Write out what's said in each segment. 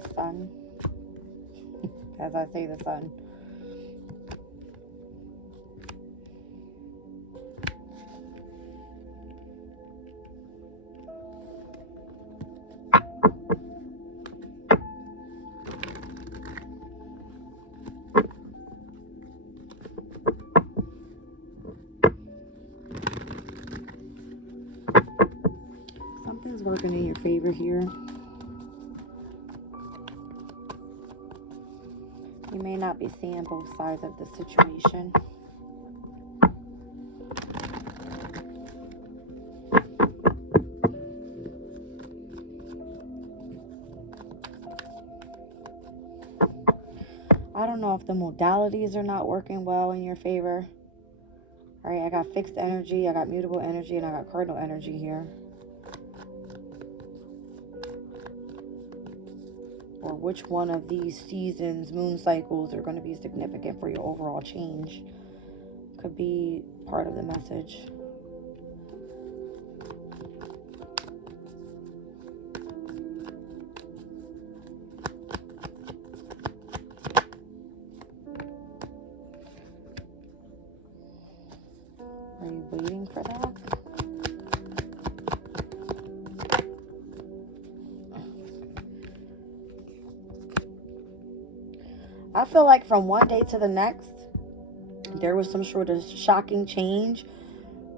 the sun. As I say, the sun. Something's working in your favor here. You may not be seeing both sides of the situation. I don't know if the modalities are not working well in your favor. All right, I got fixed energy, I got mutable energy, and I got cardinal energy here. Or which one of these seasons, moon cycles, are going to be significant for your overall change. Could be part of the message. Are you waiting for that? I feel like from one day to the next, there was some sort of shocking change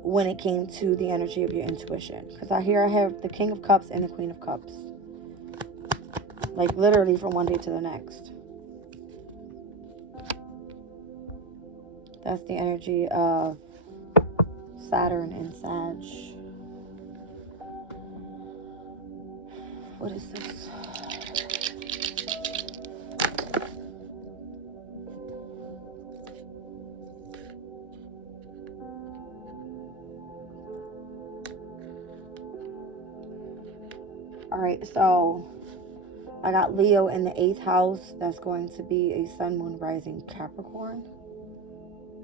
when it came to the energy of your intuition. Because I have the King of Cups and the Queen of Cups. Like literally from one day to the next. That's the energy of Saturn and Sag. What is this? All right, so I got Leo in the 8th house. That's going to be a sun, moon, rising Capricorn,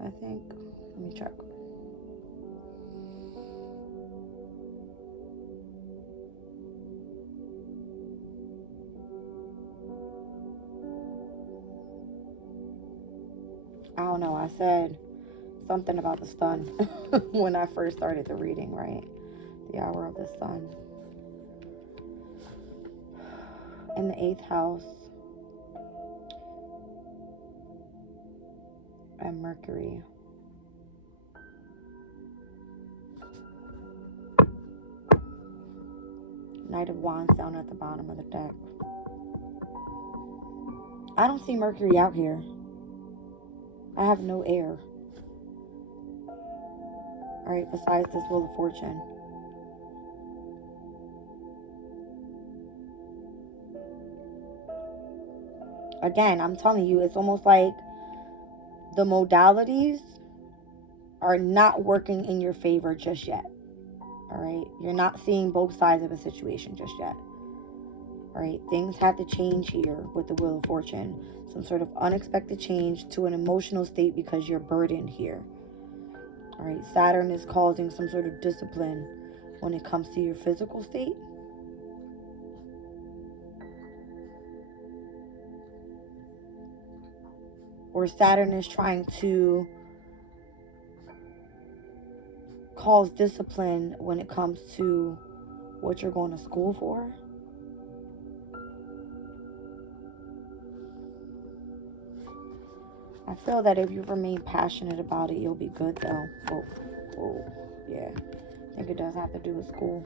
I think. Let me check. I don't know. I said something about the sun when I first started the reading, right? The hour of the sun. In the 8th house. And Mercury. Knight of Wands down at the bottom of the deck. I don't see Mercury out here. I have no air. Alright, besides this Wheel of Fortune. Again, I'm telling you, it's almost like the modalities are not working in your favor just yet. Alright, you're not seeing both sides of a situation just yet. Alright, things have to change here with the Wheel of Fortune. Some sort of unexpected change to an emotional state because you're burdened here. Alright, Saturn is causing some sort of discipline when it comes to your physical state. Or Saturn is trying to cause discipline when it comes to what you're going to school for. I feel that if you remain passionate about it, you'll be good though. Oh, yeah. I think it does have to do with school.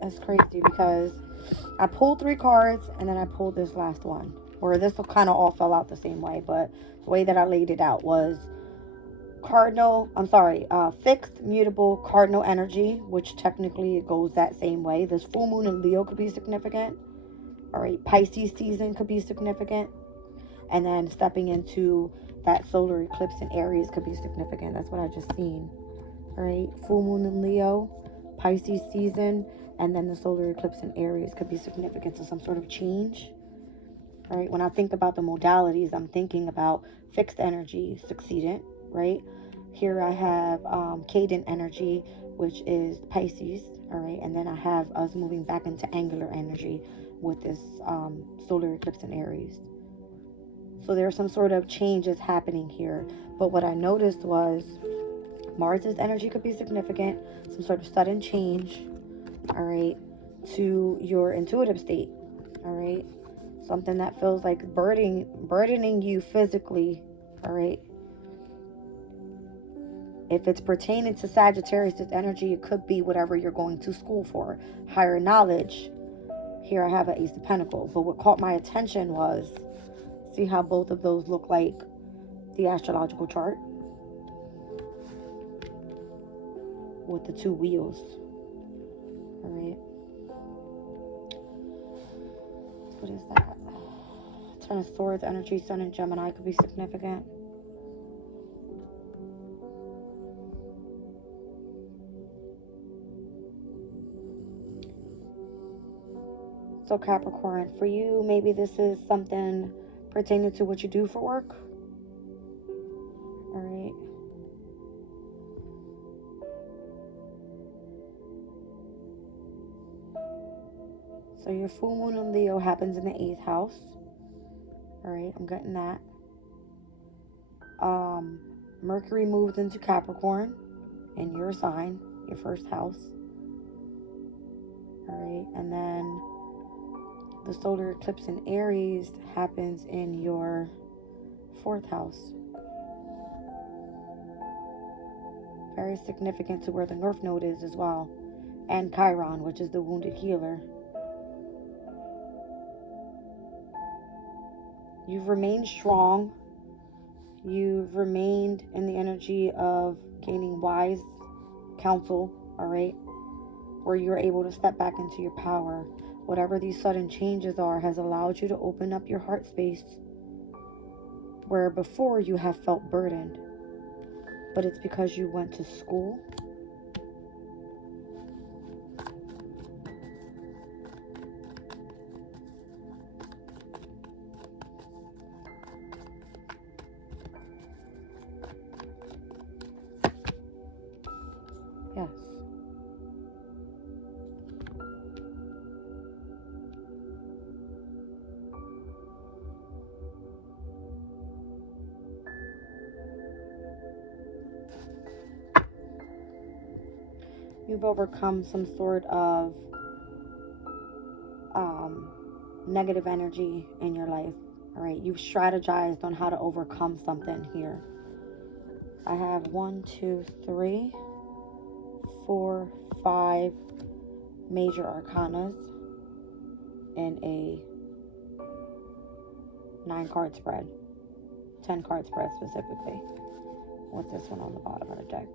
That's crazy because I pulled 3 cards and then I pulled this last one. Or this kind of all fell out the same way, but the way that I laid it out was fixed, mutable, cardinal energy, which technically it goes that same way. This full moon in Leo could be significant. All right, Pisces season could be significant. And then stepping into that solar eclipse in Aries could be significant. That's what I just seen. All right, full moon in Leo, Pisces season, and then the solar eclipse in Aries could be significant to some sort of change. All right, when I think about the modalities, I'm thinking about fixed energy, succeedant, right? Here I have cadent energy, which is Pisces, all right? And then I have us moving back into angular energy with this solar eclipse in Aries. So there's some sort of changes happening here. But what I noticed was Mars's energy could be significant, some sort of sudden change, all right, to your intuitive state, all right? Something that feels like burdening you physically, all right? If it's pertaining to Sagittarius' energy, it could be whatever you're going to school for, higher knowledge. Here I have an Ace of Pentacles. But what caught my attention was, see how both of those look like the astrological chart? With the two wheels. All right. What is that? Ten of Swords energy, Sun and Gemini could be significant. So Capricorn, for you, maybe this is something pertaining to what you do for work. All right. So your full moon in Leo happens in the 8th house. All right, I'm getting that. Mercury moves into Capricorn in your sign, your first house. All right, and then the solar eclipse in Aries happens in your 4th house. Very significant to where the North Node is as well. And Chiron, which is the wounded healer. You've remained strong. You've remained in the energy of gaining wise counsel, all right? Where you're able to step back into your power. Whatever these sudden changes are has allowed you to open up your heart space where before you have felt burdened. But it's because you went to school. Yes. You've overcome some sort of negative energy in your life. All right, you've strategized on how to overcome something here. I have 1, 2, 3, 4, 5 major arcanas in a 9-card spread, 10-card spread specifically. With this one on the bottom of the deck.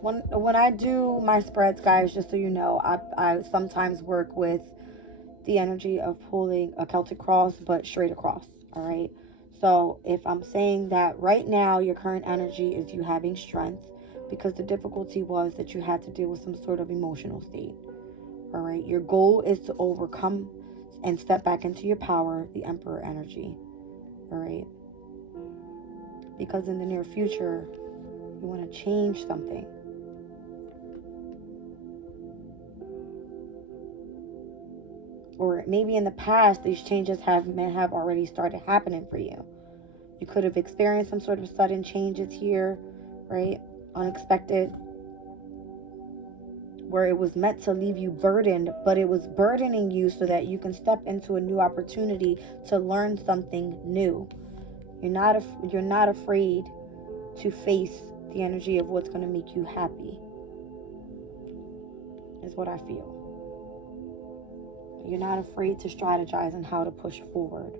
When I do my spreads, guys, just so you know, I sometimes work with the energy of pulling a Celtic cross, but straight across, all right? So if I'm saying that right now your current energy is you having strength, because the difficulty was that you had to deal with some sort of emotional state, all right? Your goal is to overcome and step back into your power, the Emperor energy, all right? Because in the near future, you want to change something. Or maybe in the past, these changes may have already started happening for you. You could have experienced some sort of sudden changes here, right? Unexpected. Where it was meant to leave you burdened, but it was burdening you so that you can step into a new opportunity to learn something new. You're not afraid to face the energy of what's going to make you happy. Is what I feel. You're not afraid to strategize on how to push forward.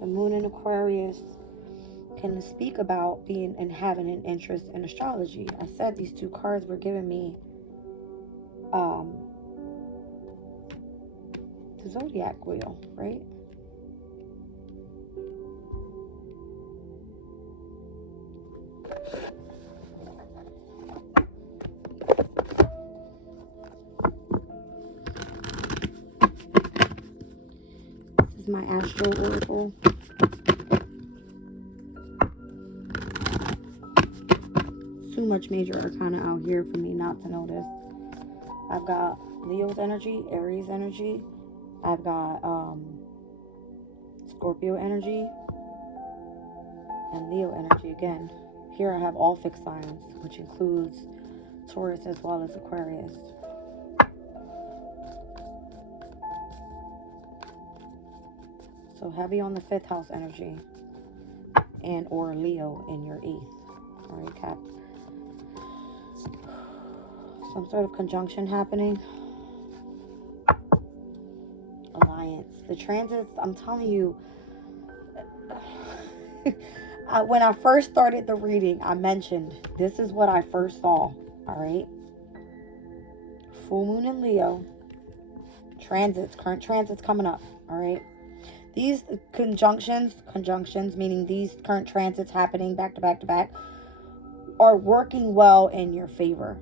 The moon in Aquarius can speak about being and having an interest in astrology. I said these two cards were giving me the zodiac wheel, right? My astro oracle. much major arcana out here for me not to notice. I've got Leo's energy, Aries energy. I've got Scorpio energy and Leo energy again. Here I have all fixed signs, which includes Taurus as well as Aquarius. So heavy on the 5th house energy and or Leo in your 8th. All right, Cap. Some sort of conjunction happening. Alliance. The transits, I'm telling you, when I first started the reading, I mentioned this is what I first saw. All right. Full moon in Leo. Transits, current transits coming up. All right. These conjunctions meaning these current transits happening back to back to back, are working well in your favor,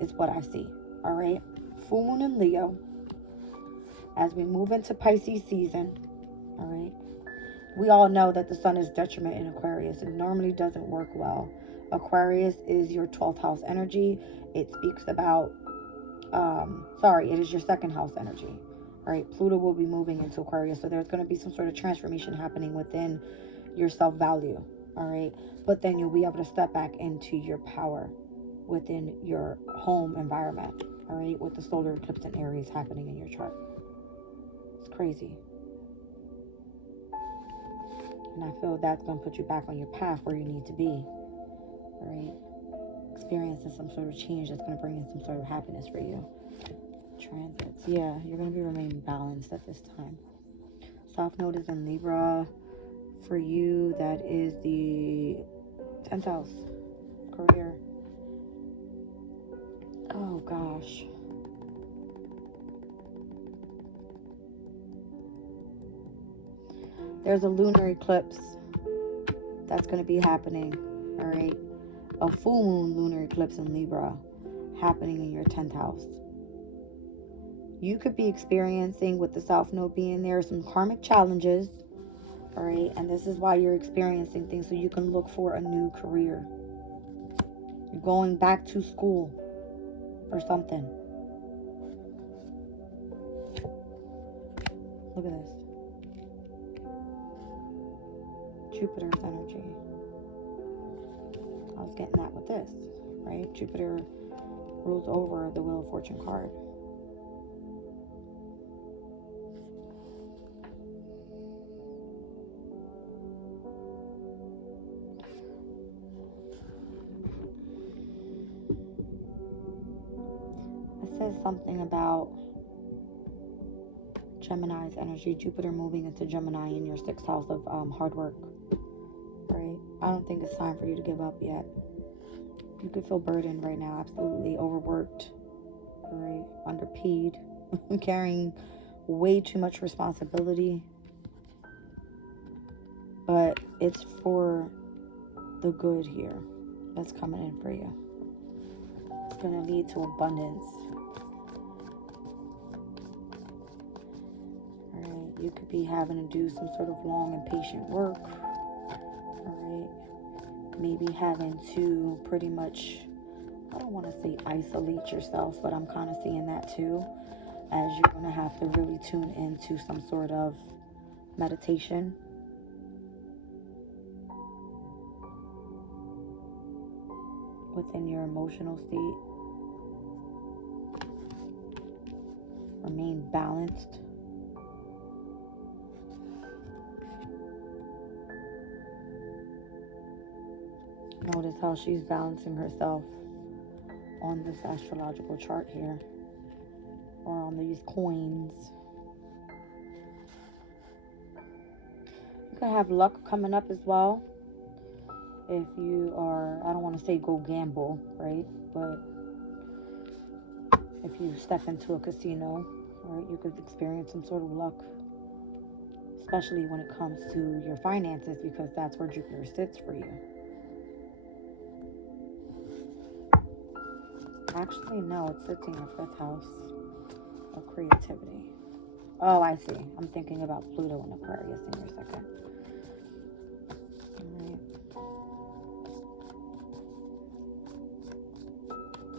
is what I see. All right. Full moon in Leo. As we move into Pisces season, all right, we all know that the sun is detriment in Aquarius. It normally doesn't work well. Aquarius is your 12th house energy. It speaks about, it is your 2nd house energy. All right, Pluto will be moving into Aquarius. So there's going to be some sort of transformation happening within your self-value. All right, but then you'll be able to step back into your power within your home environment. All right, with the solar eclipse in Aries happening in your chart. It's crazy. And I feel that's going to put you back on your path where you need to be. All right. Experiencing some sort of change that's going to bring in some sort of happiness for you. Transits. Yeah, you're going to be remaining balanced at this time. South Node is in Libra. For you, that is the 10th house. Career. Oh, gosh. There's a lunar eclipse that's going to be happening, all right? A full moon lunar eclipse in Libra happening in your 10th house. You could be experiencing, with the South Node being there, some karmic challenges, all right? And this is why you're experiencing things, so you can look for a new career. You're going back to school for something. Look at this. Jupiter's energy. I was getting that with this, right? Jupiter rules over the Wheel of Fortune card. It says something about Gemini's energy. Jupiter moving into Gemini in your 6th house of hard work. Right? I don't think it's time for you to give up yet. You could feel burdened right now. Absolutely overworked. Right? Underpaid. Carrying way too much responsibility. But it's for the good here that's coming in for you. It's going to lead to abundance. Alright, you could be having to do some sort of long and patient work. Alright, maybe having to pretty much, I don't want to say isolate yourself, but I'm kind of seeing that too, as you're going to have to really tune into some sort of meditation. Within your emotional state. Remain balanced. Notice how she's balancing herself on this astrological chart here, or on these coins. You could have luck coming up as well. If you are, I don't want to say go gamble, right? But if you step into a casino, right, you could experience some sort of luck. Especially when it comes to your finances, because that's where Jupiter sits for you. Actually, no, it sits in your 5th house of creativity. Oh, I see. I'm thinking about Pluto and Aquarius in your 2nd. All right.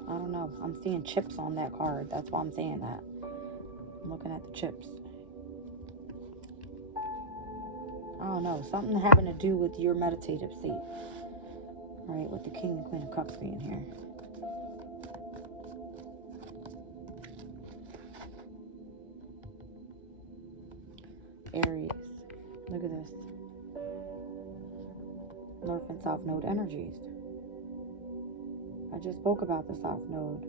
I don't know. I'm seeing chips on that card. That's why I'm saying that. I'm looking at the chips. I don't know. Something having to do with your meditative state. All right, with the King and Queen of Cups being here. Aries. Look at this. North and South Node energies. I just spoke about the South Node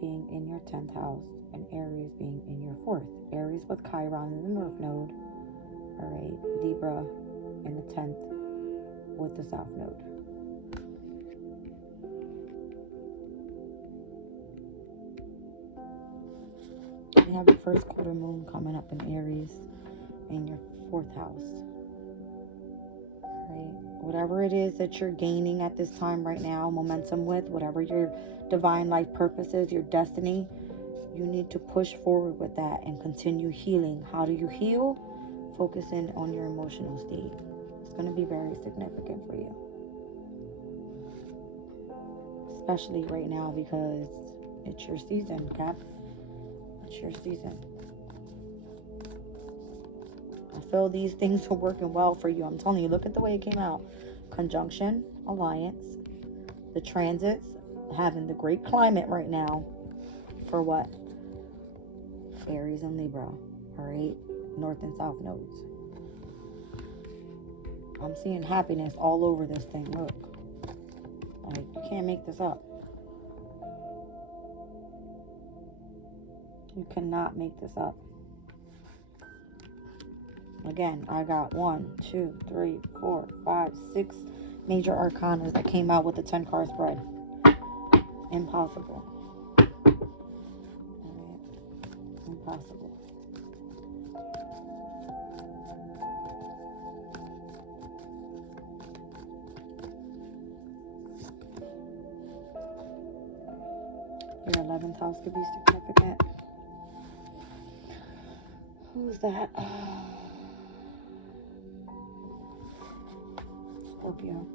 being in your 10th house and Aries being in your 4th. Aries with Chiron in the North Node. All right, Libra in the 10th with the South Node. You have your first quarter moon coming up in Aries in your 4th house. Right? Whatever it is that you're gaining at this time right now, momentum with, whatever your divine life purpose is, your destiny, you need to push forward with that and continue healing. How do you heal? Focusing on your emotional state. It's going to be very significant for you. Especially right now because it's your season, Cap. It's your season. I feel these things are working well for you. I'm telling you, look at the way it came out. Conjunction, alliance, the transits, having the great climate right now for what? Aries and Libra. All right? North and South nodes. I'm seeing happiness all over this thing. Look. Like, you can't make this up. You cannot make this up. Again, I got 1, 2, 3, 4, 5, 6 major arcanas that came out with the 10 card spread. Impossible. All right. Impossible. Your 11th house could be significant. Who's that? Scorpio.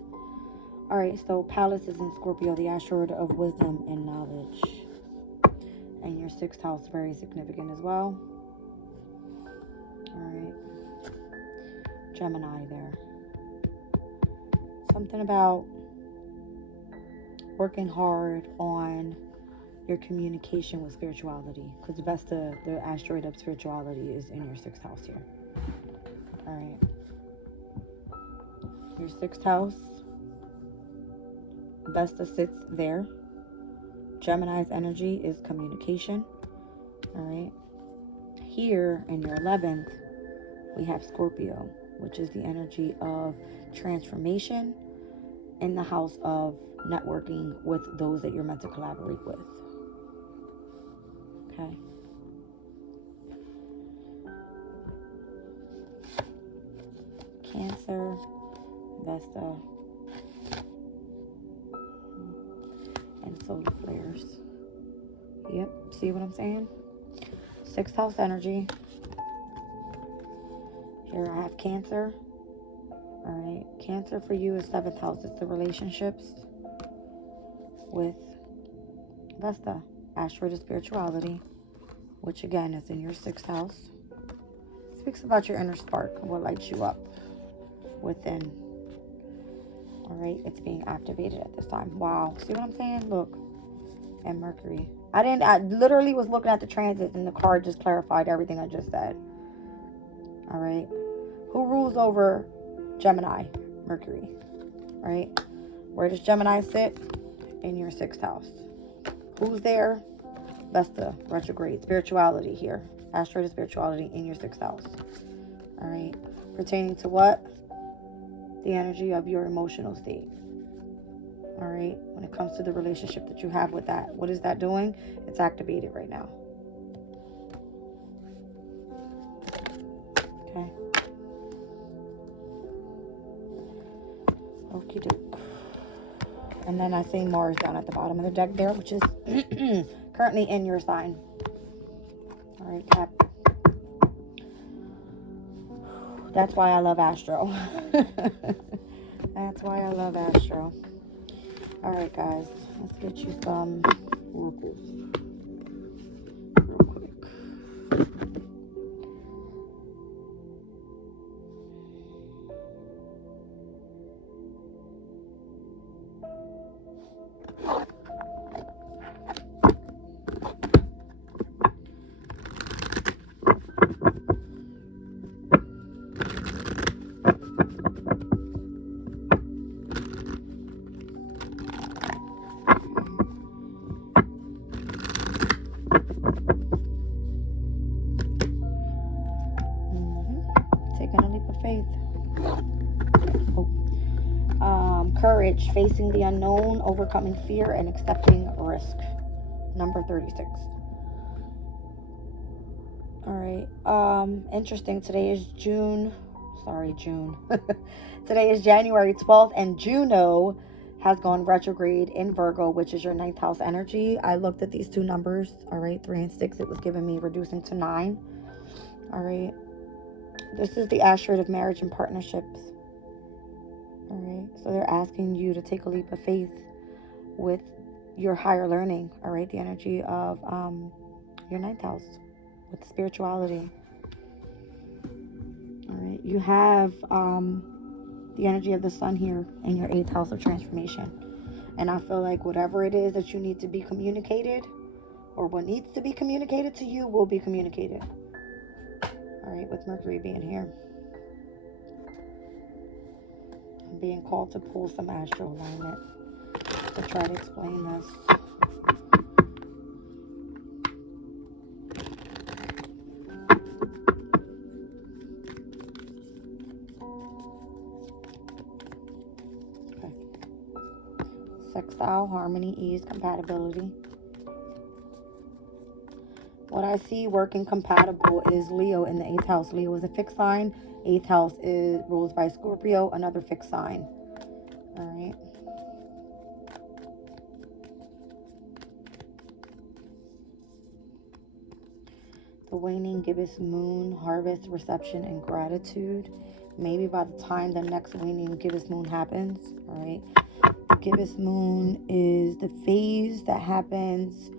Alright, so Palace is in Scorpio, the asteroid of wisdom and knowledge. And your 6th house, very significant as well. Alright. Gemini there. Something about working hard on your communication with spirituality. Because Vesta, the asteroid of spirituality, is in your 6th house here. Alright. Your 6th house, Vesta sits there. Gemini's energy is communication. All right. Here in your 11th, we have Scorpio, which is the energy of transformation in the house of networking with those that you're meant to collaborate with. Okay. Cancer, Vesta, and solar flares. Yep, see what I'm saying? 6th house energy. Here I have Cancer. Alright, Cancer for you is 7th house. It's the relationships with Vesta, asteroid of spirituality, which again is in your 6th house. Speaks about your inner spark, what lights you up within. All right, it's being activated at this time. Wow, see what I'm saying? Look, and Mercury. I literally was looking at the transits and the card just clarified everything I just said. All right, who rules over Gemini? Mercury. All right, where does Gemini sit? In your 6th house. Who's there? Vesta, retrograde, spirituality here. Asteroid of spirituality in your 6th house. All right, pertaining to what? The energy of your emotional state. All right, when it comes to the relationship that you have with that, what is that doing? It's activated right now. Okay. Okie doke. And then I see Mars down at the bottom of the deck there, which is currently in your sign. All right, Cap. That's why I love Astro. That's why I love Astro. All right, guys. Let's get you some oracles real quick. Taking a leap of faith. Courage, facing the unknown, overcoming fear, and accepting risk. Number 36. All right. Interesting. Today is June. Today is January 12th, and Juno has gone retrograde in Virgo, which is your 9th house energy. I looked at these two numbers. All right, 3 and 6. It was giving me reducing to 9. All right. This is the asteroid of marriage and partnerships. All right. So they're asking you to take a leap of faith with your higher learning. All right. The energy of your 9th house with spirituality. All right. You have the energy of the sun here in your 8th house of transformation. And I feel like whatever it is that you need to be communicated, or what needs to be communicated to you, will be communicated. All right, with Mercury being here. I'm being called to pull some astral alignment to try to explain this. Okay. Sextile, harmony, ease, compatibility. What I see working compatible is Leo in the 8th house. Leo is a fixed sign. 8th house is rules by Scorpio, another fixed sign. All right. The waning gibbous moon, harvest, reception, and gratitude. Maybe by the time the next waning gibbous moon happens. All right. The gibbous moon is the phase that happens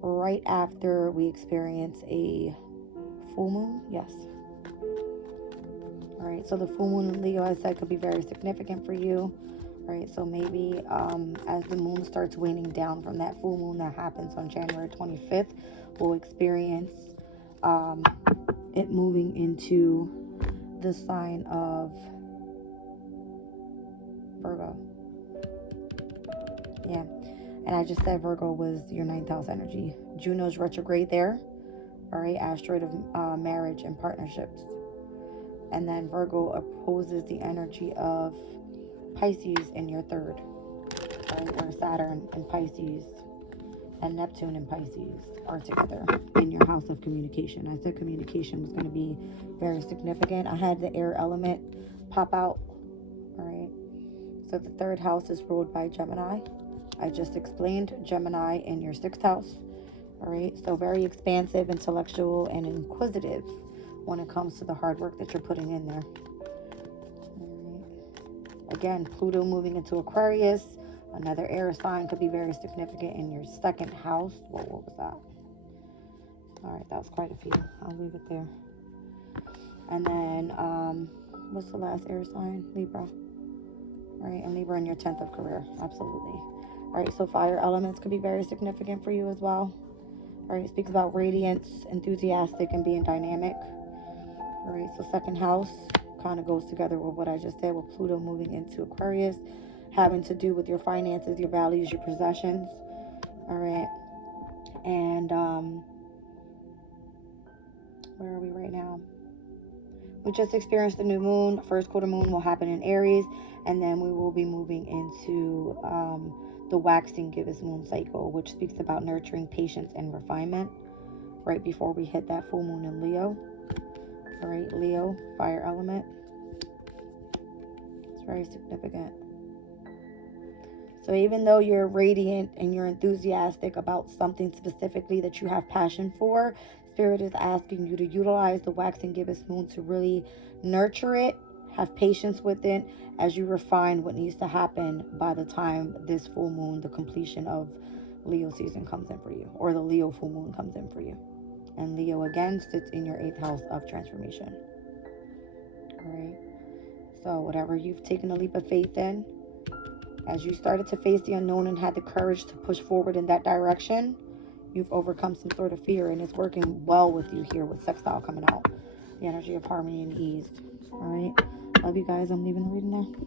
right after we experience a full moon. Yes. All right, so the full moon in Leo, I said, could be very significant for you. All right, so maybe as the moon starts waning down from that full moon that happens on January 25th, we'll experience it moving into the sign of Virgo. Yeah. And I just said Virgo was your 9th house energy. Juno's retrograde there. All right, asteroid of marriage and partnerships. And then Virgo opposes the energy of Pisces in your 3rd. All right, where Saturn and Pisces and Neptune and Pisces are together in your house of communication. I said communication was going to be very significant. I had the air element pop out. All right. So the 3rd house is ruled by Gemini. I just explained Gemini in your 6th house. All right. So very expansive, intellectual, and inquisitive when it comes to the hard work that you're putting in there. All right. Again, Pluto moving into Aquarius. Another air sign could be very significant in your 2nd house. Whoa, what was that? All right. That was quite a few. I'll leave it there. And then, what's the last air sign? Libra. All right. And Libra in your 10th of career. Absolutely. All right, so fire elements could be very significant for you as well. All right, it speaks about radiance, enthusiastic, and being dynamic. All right, so 2nd house kind of goes together with what I just said, with Pluto moving into Aquarius, having to do with your finances, your values, your possessions. All right, and where are we right now? We just experienced the new moon. First quarter moon will happen in Aries, and then we will be moving into the waxing gibbous moon cycle, which speaks about nurturing, patience, and refinement right before we hit that full moon in Leo. All right, Leo, fire element. It's very significant. So even though you're radiant and you're enthusiastic about something specifically that you have passion for, Spirit is asking you to utilize the waxing gibbous moon to really nurture it Have patience with it as you refine what needs to happen by the time this full moon, the completion of Leo season, comes in for you, or the Leo full moon comes in for you. And Leo again sits in your 8th house of transformation. All right. So whatever you've taken a leap of faith in, as you started to face the unknown and had the courage to push forward in that direction, you've overcome some sort of fear, and it's working well with you here with sextile coming out. The energy of harmony and ease. All right. Love you guys. I'm leaving the reading there.